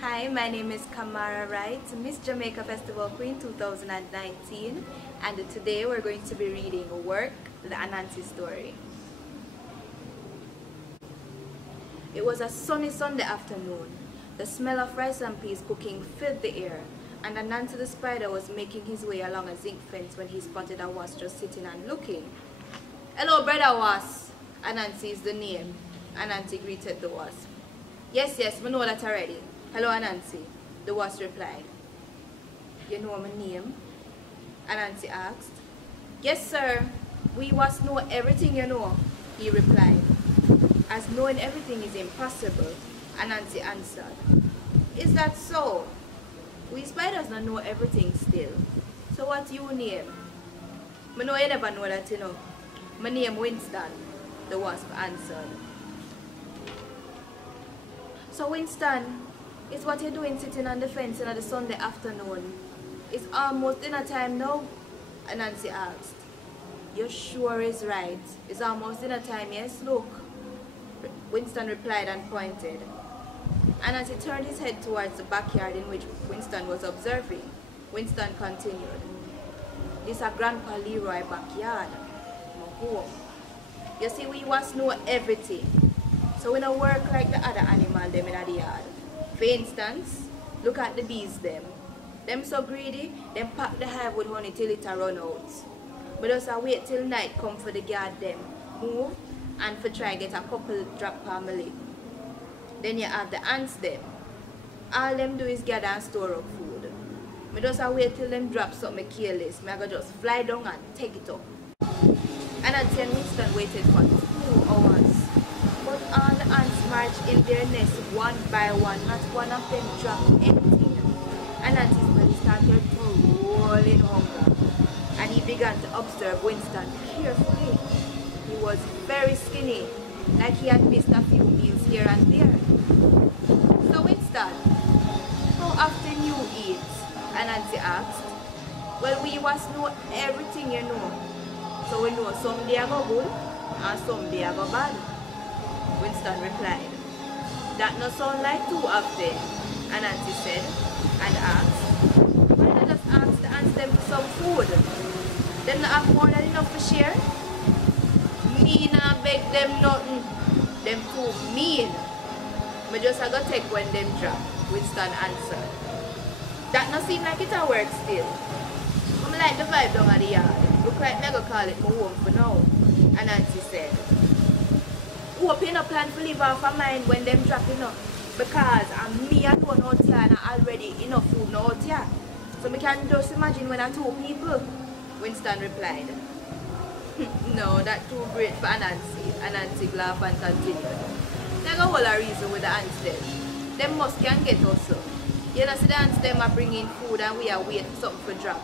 Hi, my name is Khamara Wright, Miss Jamaica Festival Queen 2019, and today we're going to be reading Work, the Ananse story. It was a sunny Sunday afternoon. The smell of rice and peas cooking filled the air, and Ananse the spider was making his way along a zinc fence when he spotted a wasp just sitting and looking. "Hello, brother wasp." Ananse is the name. Ananse greeted the wasp. Yes, we know that already. "Hello, Ananse," the wasp replied. "You know my name?" Ananse asked. "Yes, sir. We wasp know everything you know," he replied. "As knowing everything is impossible," Ananse answered. "Is that so? We spiders don't know everything still. So what's your name?" "I know you never know that, you know. My name Winston," the wasp answered. "So Winston, is what you're doing sitting on the fence in the Sunday afternoon? It's almost dinner time now?" Ananse asked. "You sure is right. It's almost dinner time, yes, look." Winston replied and pointed. Ananse turned his head towards the backyard in which Winston was observing. Winston continued. "This a Grandpa Leroy backyard, my home. You see, we was know everything. So we don't work like the other animal them in the yard. For instance, look at the bees them. Them so greedy, them pack the hive with honey till it a run out. But just a wait till night come for the guard them, move, and for try get a couple drop on my lip. Then you have the ants them. All them do is gather and store up food. Me just a wait till them drop something careless. Me I go just fly down and take it up." Ananse and Winston waited for 2 hours. But all the ants marched in their nest one by one. Not one of them dropped anything. Ananse's belly started to roll in hunger, and he began to observe Winston carefully. He was very skinny, like he had missed a few meals here and there. "So Winston, how often you eat?" Ananse asked. "Well, we must know everything you know. So we know some day I go good and some day I go bad," Winston replied. "That no sound like too often," Ananse said, and asked, "Why not just ask the ants them for some food? Them not have more than enough to share? Me not beg them nothing. Them too mean. Me just a go take when them drop," Winston answered. "That no seem like it a work still. I like the vibe down at the yard. Look like me go call it my home for now," Ananse said. "Hope you no plan to live off of mine when them dropping up. Because me alone out here and already enough food now out here. So me can just imagine when I 2 people," Winston replied. "No, that's too great for Ananse," Ananse laughed and continued. "There's a whole reason with the ants them. Them must can get us up. You know, see the ants them are bringing food and we are waiting for something to drop.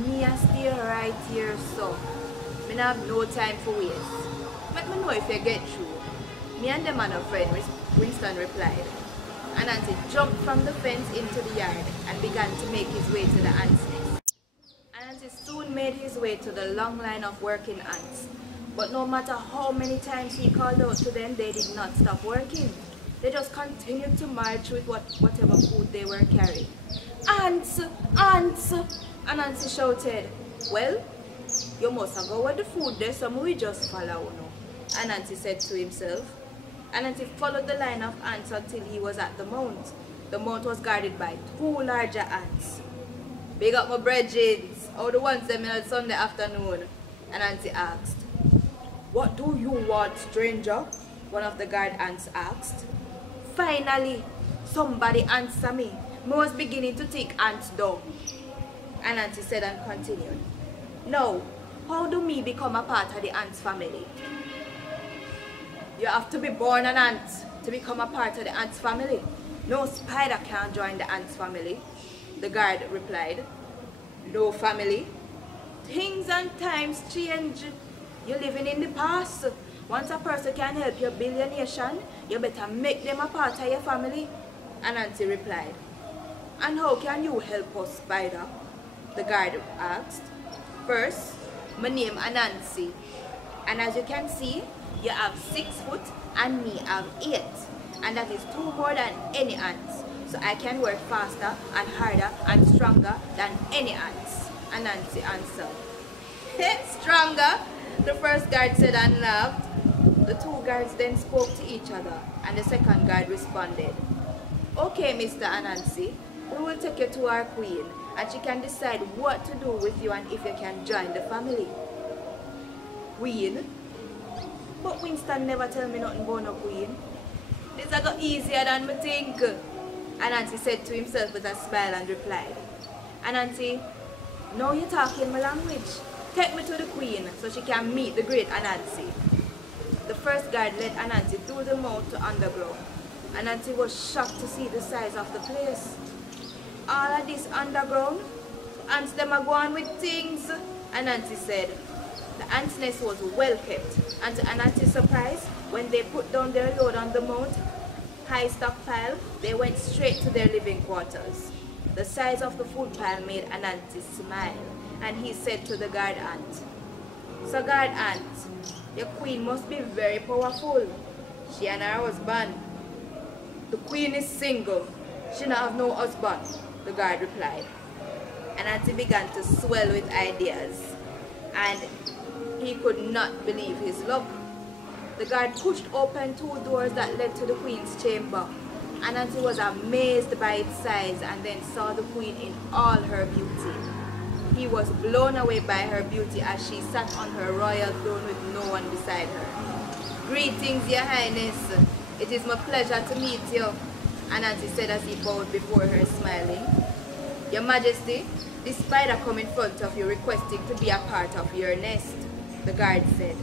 Me a stay right here, so me not have no time for waste. Let me know if you get through. Me and them are no friend," Winston replied. Ananse jumped from the fence into the yard and began to make his way to the ants' nest. Ananse soon made his way to the long line of working ants. But no matter how many times he called out to them, they did not stop working. They just continued to march with whatever food they were carrying. "Ants! Ants!" Ananse shouted. "Well, you must go with the food there, so we just follow now," Ananse said to himself. Ananse followed the line of ants until he was at the mount. The mount was guarded by 2 larger ants. "Big up my brethrens, how the ones them in on Sunday afternoon?" Ananse asked. "What do you want, stranger?" one of the guard ants asked. "Finally, somebody answer me. I was beginning to think ants dumb," Ananse said and continued. "Now, how do me become a part of the ants family?" "You have to be born an ant to become a part of the ants family. No spider can join the ants family," the guard replied. "No family? Things and times change. You're living in the past. Once a person can help you build your nation, you better make them a part of your family," Ananse replied. "And how can you help us, spider?" the guard asked. "First, my name Ananse, and as you can see, you have 6 foot and me have 8. and that is 2 more than any ants. So I can work faster and harder and stronger than any ants. Ananse answered. Stronger? The first guard said and laughed. The 2 guards then spoke to each other, and the second guard responded. Okay, Mr. Ananse, we will take you to our queen, and she can decide what to do with you and if you can join the family. Queen? But Winston never tell me nothing about no queen. This a go easier than me think. Ananse said to himself with a smile and replied. Ananse, now you're talking my language. Take me to the queen so she can meet the great Ananse. The first guard led Ananse through the moat to underground. Ananse was shocked to see the size of the place. All of this underground? Ants them are going with things, Ananse said. The ants' nest was well kept, and to Ananse's surprise, when they put down their load on the moat, high stockpile, they went straight to their living quarters. The size of the food pile made Ananse smile, and he said to the guard ant, So guard ant, your queen must be very powerful. She and her husband. The queen is single. She not have no husband, the guard replied. Ananse began to swell with ideas, and he could not believe his luck. The guard pushed open 2 doors that led to the queen's chamber. Ananse was amazed by its size and then saw the queen in all her beauty. He was blown away by her beauty as she sat on her royal throne with no one beside her. Greetings, your highness. It is my pleasure to meet you, Ananse said as he bowed before her, smiling. Your majesty, the spider come in front of you requesting to be a part of your nest, the guard said.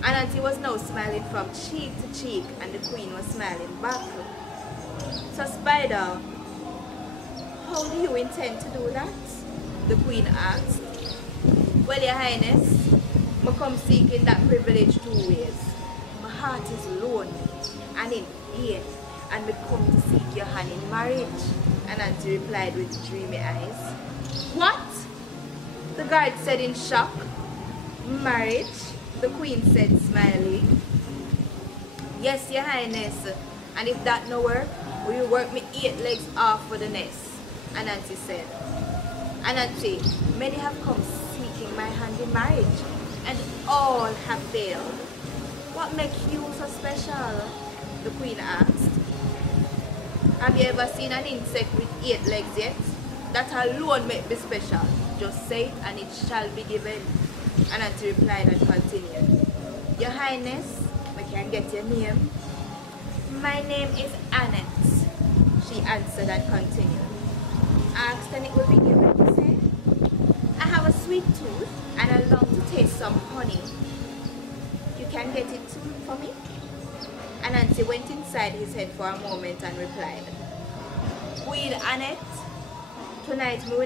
Ananse was now smiling from cheek to cheek, and the queen was smiling back. So Spider, how do you intend to do that? The queen asked. Well, your highness, I come seeking that privilege 2 ways. My heart is lonely and in pain, and me come to seek your hand in marriage, Ananse replied with dreamy eyes. What? The guard said in shock. Marriage? The queen said, smiling. Yes, your highness, and if that no work, we will work me 8 legs off for the nest, Ananse said. Ananse, many have come seeking my hand in marriage, and all have failed. What makes you so special? The queen asked. Have you ever seen an insect with 8 legs yet? That alone make me special. Just say it and it shall be given. Ananse replied and continued. Your highness, we can get your name. My name is Ananse, she answered and continued. Asked and it will be given, you say? I have a sweet tooth and I long to taste some honey. You can get it too for me? Ananse went inside his head for a moment and replied, Queen Annette, tonight we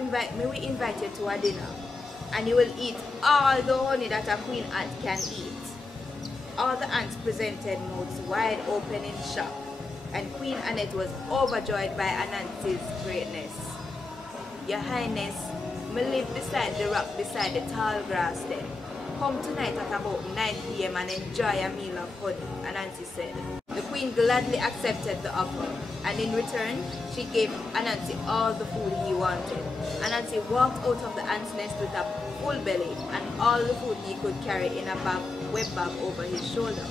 invite you to a dinner, and you will eat all the honey that a queen ant can eat. All the ants presented mouths wide open in shock, and Queen Annette was overjoyed by Ananse's greatness. Your highness, me live beside the rock beside the tall grass there. Come tonight at about 9 p.m. and enjoy a meal of honey, Ananse said. The queen gladly accepted the offer, and in return, she gave Ananse all the food he wanted. Ananse walked out of the ant's nest with a full belly and all the food he could carry in a web bag over his shoulder.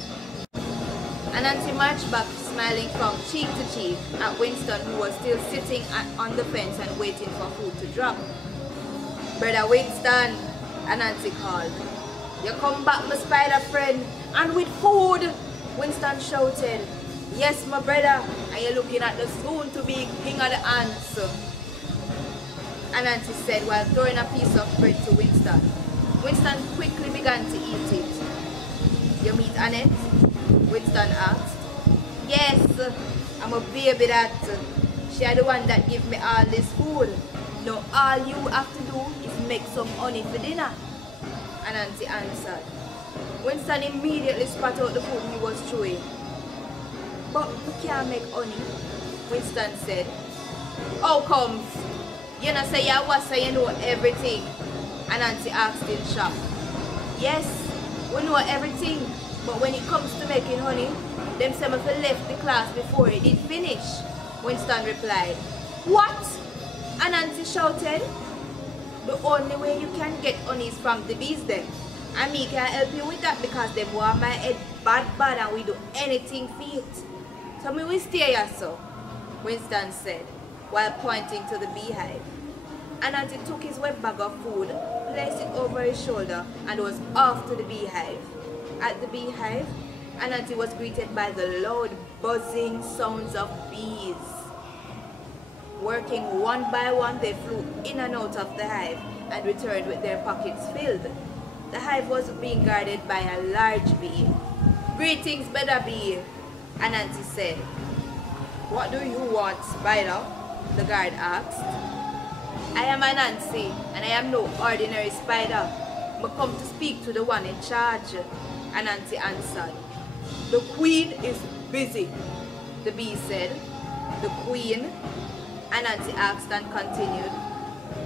Ananse marched back, smiling from cheek to cheek at Winston, who was still sitting on the fence and waiting for food to drop. Brother Winston, Ananse called. You come back, my spider friend, and with food, Winston shouted. Yes, my brother, and you're looking at the soon-to-be king of the ants, Ananse said while throwing a piece of bread to Winston. Winston quickly began to eat it. You meet Annette? Winston asked. Yes, I'm a baby that. She's the one that give me all this food. Now all you have to do is make some honey for dinner, Ananse answered. Winston immediately spat out the food he was chewing. But we can't make honey, Winston said. How comes? You know say you was say you know everything, Ananse asked in shock. Yes, we know everything, But when it comes to making honey, them say me fi left the class before it did finish. Winston replied. What? Ananse shouted. The only way you can get honey is from the bees them. And me can help you with that because them want my head bad and we do anything for it. So me will stay here so, Winston said, while pointing to the beehive. Ananse took his wet bag of food, placed it over his shoulder, and was off to the beehive. At the beehive, Ananse was greeted by the loud buzzing sounds of bees. Working one by one, they flew in and out of the hive and returned with their pockets filled. The hive was being guarded by a large bee. Greetings, better bee, Ananse said. What do you want, spider? The guard asked. I am Ananse, and I am no ordinary spider. I come to speak to the one in charge, Ananse answered. The queen is busy, the bee said. The queen? Ananse asked and continued.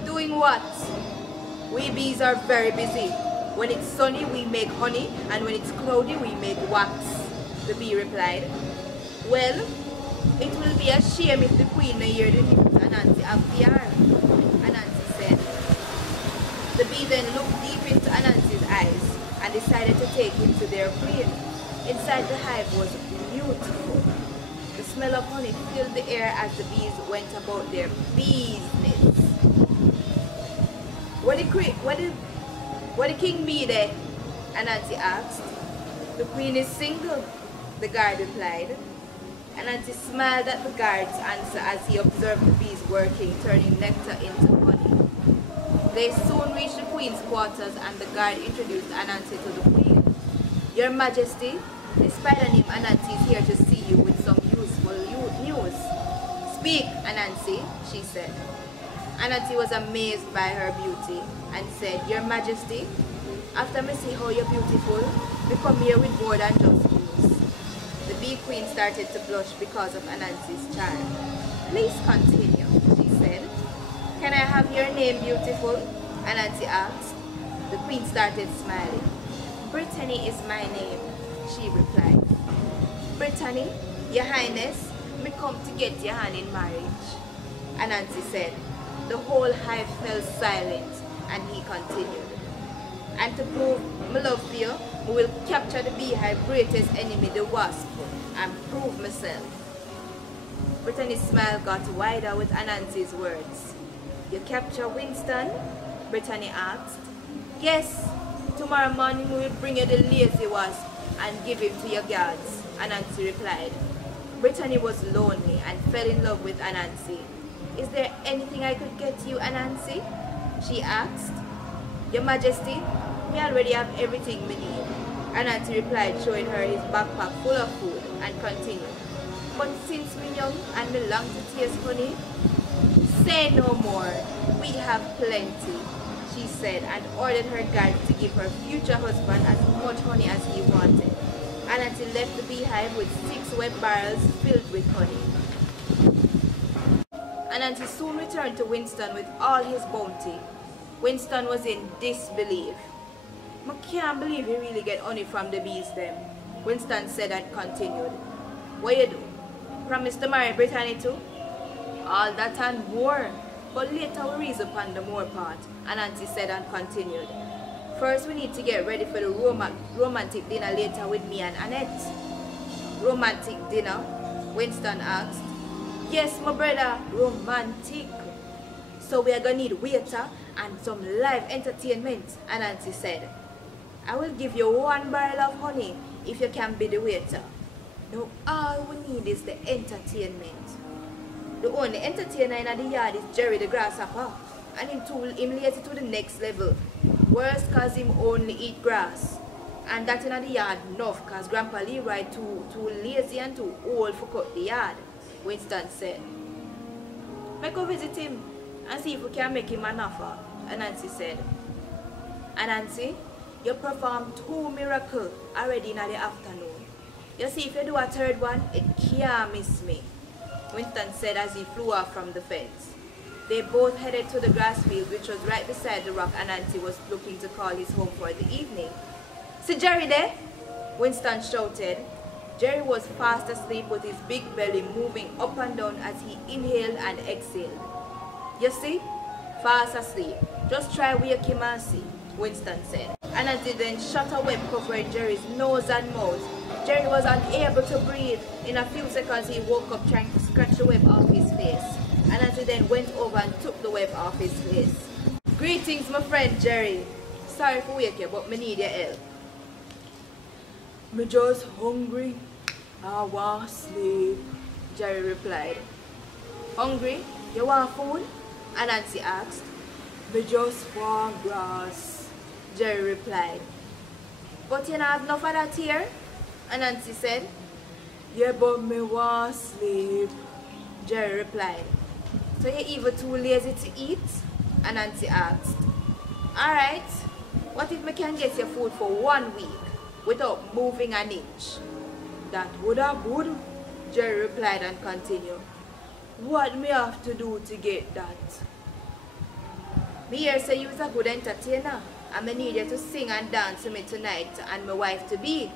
Doing what? We bees are very busy. When it's sunny, we make honey, and when it's cloudy, we make wax, the bee replied. Well, it will be a shame if the queen may hear the news Ananse have the yarn, Ananse said. The bee then looked deep into Ananse's eyes and decided to take him to their queen. Inside the hive was beautiful. The smell of honey filled the air as the bees went about their business. What the king be there? Ananse asked. The queen is single, the guard replied. Ananse smiled at the guard's answer as he observed the bees working, turning nectar into honey. They soon reached the queen's quarters and the guard introduced Ananse to the queen. Your Majesty, the spider named Ananse is here to see you with some useful news. Speak, Ananse, she said. Ananse was amazed by her beauty and said, Your Majesty, after me see how you're beautiful, we come here with more than just news. The bee queen started to blush because of Ananse's charm. Please continue, she said. Can I have your name, beautiful? Ananse asked. The queen started smiling. Brittany is my name, she replied. Brittany, your highness, me come to get your hand in marriage, Ananse said. The whole hive fell silent and he continued. And to prove my love for you, we will capture the beehive's greatest enemy, the wasp, and prove myself. Brittany's smile got wider with Ananse's words. You capture Winston? Brittany asked. Yes, tomorrow morning we will bring you the lazy wasp and give him to your guards, Ananse replied. Brittany was lonely and fell in love with Ananse. Is there anything I could get you, Ananse? She asked. Your Majesty, we already have everything we need, Ananse replied, showing her his backpack full of food, and continued. But since me young and me long to taste honey, say no more, we have plenty, she said, and ordered her guard to give her future husband as much honey as he wanted. Ananse left the beehive with 6 wet barrels filled with honey. Ananse soon returned to Winston with all his bounty. Winston was in disbelief. I can't believe you really get honey from the bees them, Winston said and continued. What you do? Promise to marry Brittany too? All that and more. But later we reason upon the more part, Ananse said and continued. First we need to get ready for the romantic dinner later with me and Annette. Romantic dinner? Winston asked. Yes, my brother, romantic. So we are going to need waiter and some live entertainment, Ananse said. I will give you 1 barrel of honey if you can be the waiter. Now all we need is the entertainment. The only entertainer in the yard is Jerry the grasshopper, and him lazy to the next level. Worse cause him only eat grass. And that in the yard enough cause Grandpa Leroy too lazy and too old for cut the yard, Winston said. Make go visit him and see if we can make him an offer, Ananse said. Ananse, you performed 2 miracles already in the afternoon. You see, if you do a 3rd one, it can't miss me, Winston said as he flew off from the fence. They both headed to the grass field, which was right beside the rock Ananse was looking to call his home for the evening. See Jerry there? Winston shouted. Jerry was fast asleep with his big belly moving up and down as he inhaled and exhaled. You see? Fast asleep. Just try wake him and see, Winston said. Ananse then shot a web covering Jerry's nose and mouth. Jerry was unable to breathe. In a few seconds he woke up trying to scratch the web off his face. Ananse then went over and took the web off his face. Greetings, my friend Jerry. Sorry for wake you, but me need your help. Me just hungry. I want sleep, Jerry replied. Hungry? You want food? Ananse asked. Me just want grass, Jerry replied. But you don't have enough of that here? Ananse said. Yeah, but me want sleep, Jerry replied. So you're even too lazy to eat? Ananse asked. Alright, what if me can get your food for 1 week without moving an inch? That would have good, Jerry replied and continued. What me have to do to get that? Me hear say you's a good entertainer and me need you to sing and dance with me tonight and my wife to be.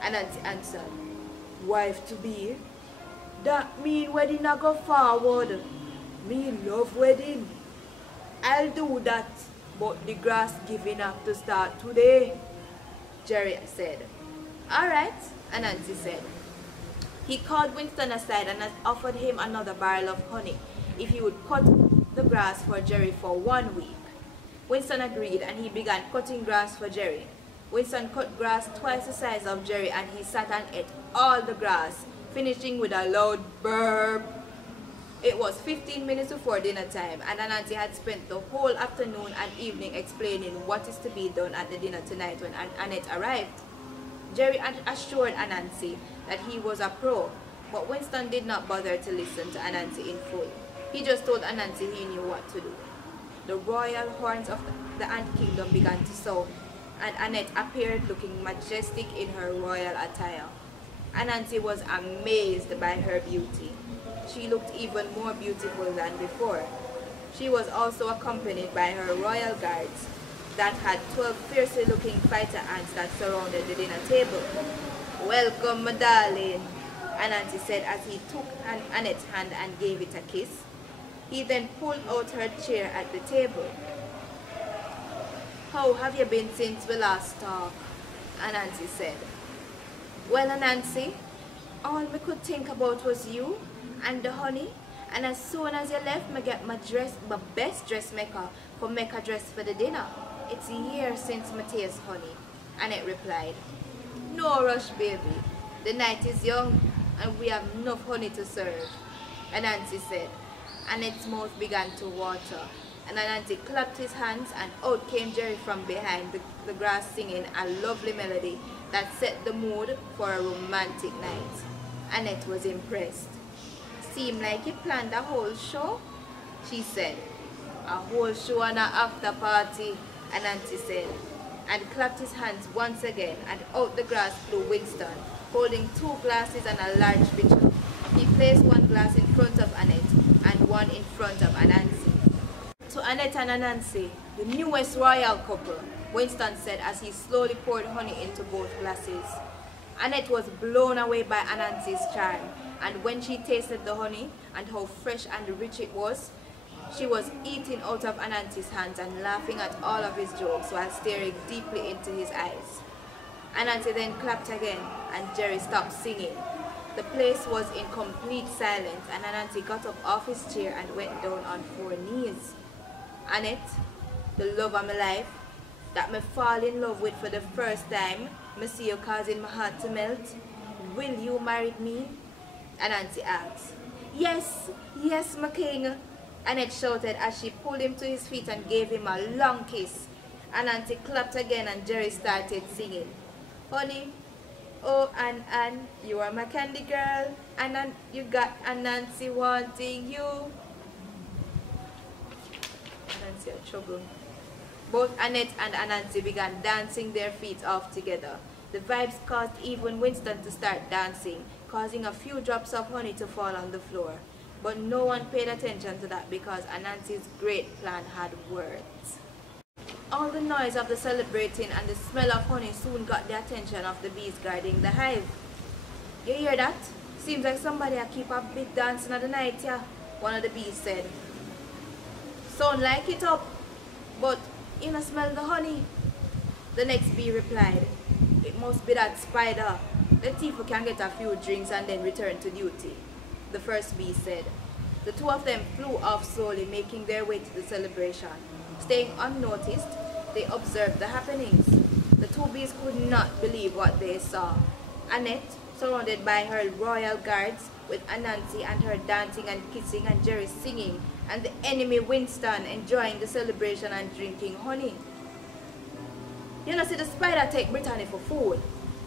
Ananse answered. Wife to be? That mean wedding a go forward. Me love wedding. I'll do that, but the grass giving up to start today, Jerry said. Alright, Ananse said. He called Winston aside and offered him another barrel of honey if he would cut the grass for Jerry for 1 week. Winston agreed and he began cutting grass for Jerry. Winston cut grass twice the size of Jerry and he sat and ate all the grass, finishing with a loud burp. It was 15 minutes before dinner time and Ananse had spent the whole afternoon and evening explaining what is to be done at the dinner tonight when Annette arrived. Jerry assured Ananse that he was a pro, but Winston did not bother to listen to Ananse in full. He just told Ananse he knew what to do. The royal horns of the ant kingdom began to sound, and Annette appeared looking majestic in her royal attire. Ananse was amazed by her beauty. She looked even more beautiful than before. She was also accompanied by her royal guards that had 12 fiercely looking fighter ants that surrounded the dinner table. Welcome, my darling, Ananse said as he took Annette's hand and gave it a kiss. He then pulled out her chair at the table. How have you been since we last talked? Ananse said. Well, Ananse, all we could think about was you and the honey, and as soon as you left, me get my best dressmaker for make a dress for the dinner. It's a year since me taste honey, Annette replied. No rush, baby. The night is young and we have enough honey to serve, Ananse said. Annette's mouth began to water, and Ananse clapped his hands and out came Jerry from behind the grass singing a lovely melody that set the mood for a romantic night. Annette was impressed. Seemed like he planned a whole show, she said. A whole show and an after party, Ananse said, and clapped his hands once again, and out the grass flew Winston, holding 2 glasses and a large pitcher. He placed one glass in front of Annette and one in front of Ananse. To Annette and Ananse, the newest royal couple, Winston said as he slowly poured honey into both glasses. Annette was blown away by Ananse's charm, and when she tasted the honey and how fresh and rich it was, she was eating out of Ananse's hands and laughing at all of his jokes while staring deeply into his eyes. Ananse then clapped again and Jerry stopped singing. The place was in complete silence and Ananse got up off his chair and went down on 4 knees. Annette, the love of my life, that me fall in love with for the first time, me see you causing my heart to melt. Will you marry me? Ananse asked. Yes, yes, my king, Annette shouted as she pulled him to his feet and gave him a long kiss. Ananse clapped again and Jerry started singing. Honey, oh Ann, you are my candy girl, and you got Ananse wanting you. Ananse had trouble. Both Annette and Ananse began dancing their feet off together. The vibes caused even Winston to start dancing, causing a few drops of honey to fall on the floor. But no one paid attention to that because Ananse's great plan had worked. All the noise of the celebrating and the smell of honey soon got the attention of the bees guarding the hive. You hear that? Seems like somebody a keep a big dancing at the night, yeah, one of the bees said. Sound like it up, but you don't smell the honey. The next bee replied, it must be that spider. The thief can get a few drinks and then return to duty. The first bee said. The two of them flew off slowly, making their way to the celebration. Staying unnoticed, they observed the happenings. The two bees could not believe what they saw. Annette, surrounded by her royal guards, with Ananse and her dancing and kissing and Jerry singing, and the enemy Winston enjoying the celebration and drinking honey. You know, see the spider take Brittany for food,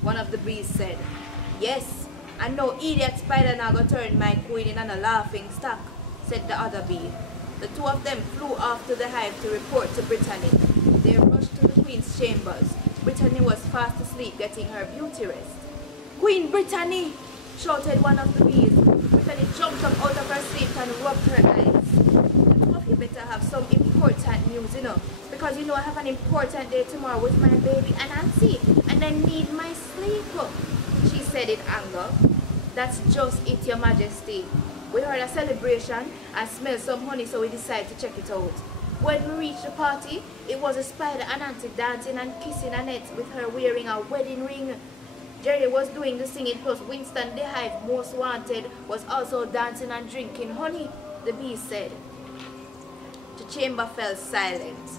one of the bees said. Yes, and no idiot spider now go turn my queen in a laughing stock, said the other bee. The two of them flew off to the hive to report to Brittany. They rushed to the queen's chambers. Brittany was fast asleep, getting her beauty rest. Queen Brittany! Shouted one of the bees. Brittany jumped up out of her sleep and rubbed her eyes. The two of you better have some important news, you know, because you know I have an important day tomorrow with my baby Ananse, and I need my sleep, she said in anger. That's just it, your majesty. We heard a celebration and smelled some honey, so we decided to check it out. When we reached the party, it was a spider Ananse dancing and kissing Annette with her wearing a wedding ring. Jerry was doing the singing, plus Winston, the hive most wanted, was also dancing and drinking honey, the bee said. The chamber fell silent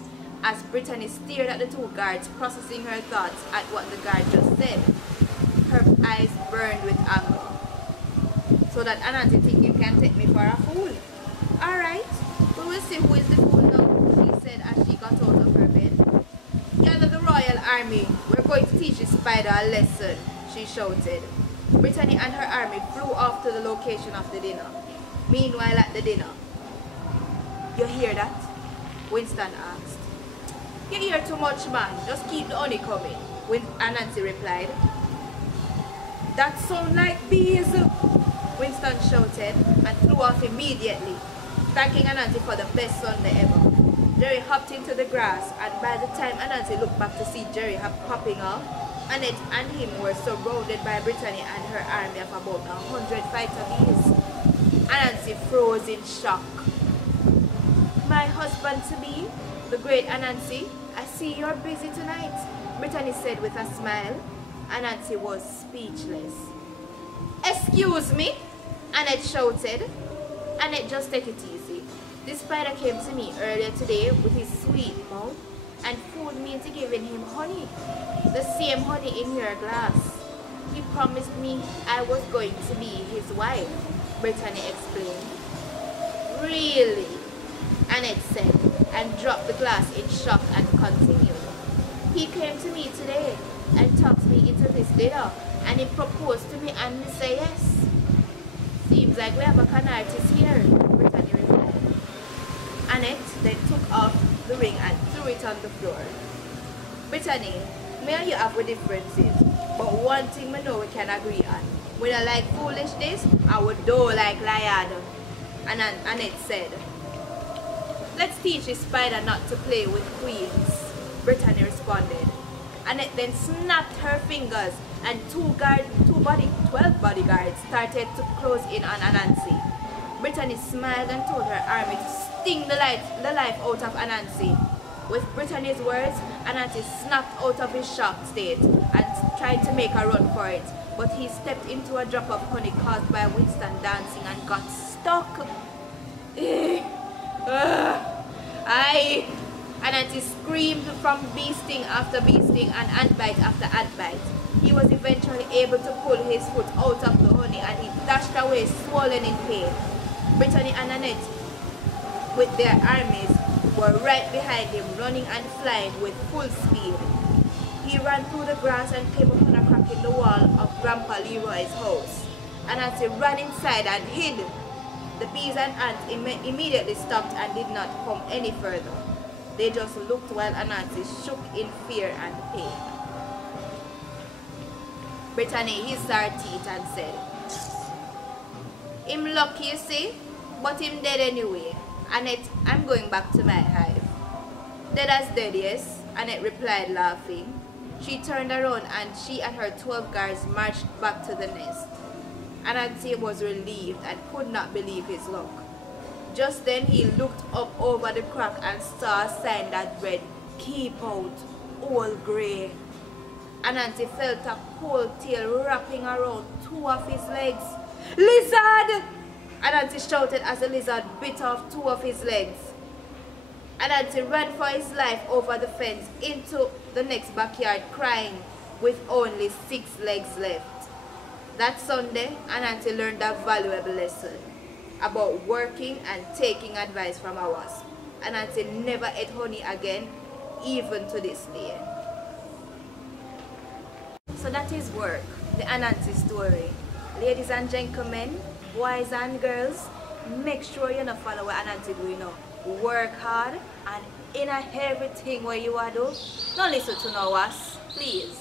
as Brittany stared at the two guards, processing her thoughts at what the guard just said. Her eyes burned with anger. So that Ananse think you can take me for a fool. Alright, we will see who is the fool now, she said as she got out of her bed. Gather the royal army. We're going to teach this spider a lesson, she shouted. Brittany and her army flew off to the location of the dinner. Meanwhile at the dinner. You hear that? Winston asked. You hear too much, man. Just keep the honey coming, Ananse replied. That sound like bees, Winston shouted and flew off immediately, thanking Ananse for the best Sunday ever. Jerry hopped into the grass, and by the time Ananse looked back to see Jerry hopping off, Annette and him were surrounded by Brittany and her army of about 100 fighter bees. Ananse froze in shock. My husband-to-be, the great Ananse, I see you're busy tonight, Brittany said with a smile. Ananse was speechless. Excuse me, Annette shouted. Annette, just take it easy. This spider came to me earlier today with his sweet mouth and fooled me into giving him honey. The same honey in your glass. He promised me I was going to be his wife, Brittany explained. Really? Annette said and dropped the glass in shock and continued. He came to me today and talked me into this dinner, and he proposed to me and me say yes. Seems like we have a con artist here, Brittany replied. Annette then took off the ring and threw it on the floor. Brittany, me and you have our differences, but one thing we know we can agree on. We don't like foolishness, and we don't like liar. And Annette said, let's teach this spider not to play with queens, Brittany responded. Annette then snapped her fingers and 12 bodyguards started to close in on Ananse. Brittany smiled and told her army to sting the life out of Ananse. With Brittany's words, Ananse snapped out of his shocked state and tried to make a run for it, but he stepped into a drop of honey caused by Winston dancing and got stuck. Ananse screamed from bee sting after bee sting and antbite after antbite. He was eventually able to pull his foot out of the honey and he dashed away swollen in pain. Brittany and Annette, with their armies, were right behind him, running and flying with full speed. He ran through the grass and came upon a crack in the wall of Grandpa Leroy's house. Ananse ran inside and hid. The bees and ants immediately stopped and did not come any further. They just looked while Ananse shook in fear and pain. Brittany hissed her teeth and said, him lucky, you see, but him dead anyway. Annette, I'm going back to my hive. Dead as dead, yes, Annette replied, laughing. She turned around and she and her 12 guards marched back to the nest. Ananse was relieved and could not believe his luck. Just then he looked up over the crack and saw a sign that read, "Keep out, all grey." Ananse felt a cold tail wrapping around 2 of his legs. "Lizard!" Ananse shouted as the lizard bit off 2 of his legs. Ananse ran for his life over the fence into the next backyard, crying, with only 6 legs left. That Sunday, Ananse learned a valuable lesson about working and taking advice from a wasp. Ananse never ate honey again, even to this day. So that is work, the Ananse story. Ladies and gentlemen, boys and girls, make sure you not follow what Ananse do, you know. Work hard and in everything where you are do, don't listen to no wasp, please.